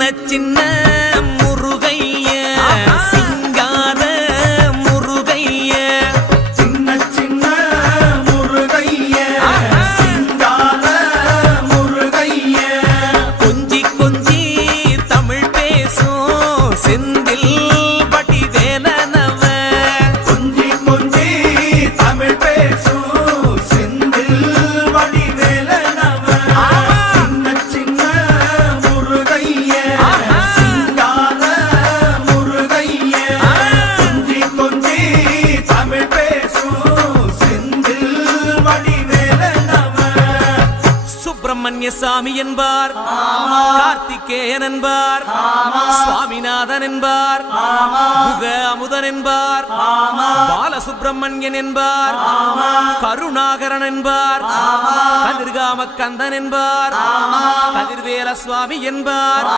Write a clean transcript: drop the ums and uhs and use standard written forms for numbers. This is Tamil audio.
சின்ன முருகைய சிங்கார முருகைய சின்ன முருகைய சிங்கார முருகைய கொஞ்சி கொஞ்சி தமிழ் பேசும் செந்தில் வடிவேலனவ கொஞ்சி கொஞ்சி தமிழ் பேசும் செந்தில் வடிவேலனவ சின்ன முருகைய சிங்கார முருகைய கொஞ்சி கொஞ்சி தமிழ் பேசும் செந்தில் வடிவேலனவ சுப்பிரமணிய சாமி என்பார், கார்த்திகேயன் என்பார், சுவாமிநாதன் என்பார், முக அமுதன் என்பார், பாலசுப்பிரமணியன் என்பார், கருணாகரன் என்பார், கதிர்காம கந்தன் என்பார், கதிர்வேல சுவாமி என்பார்.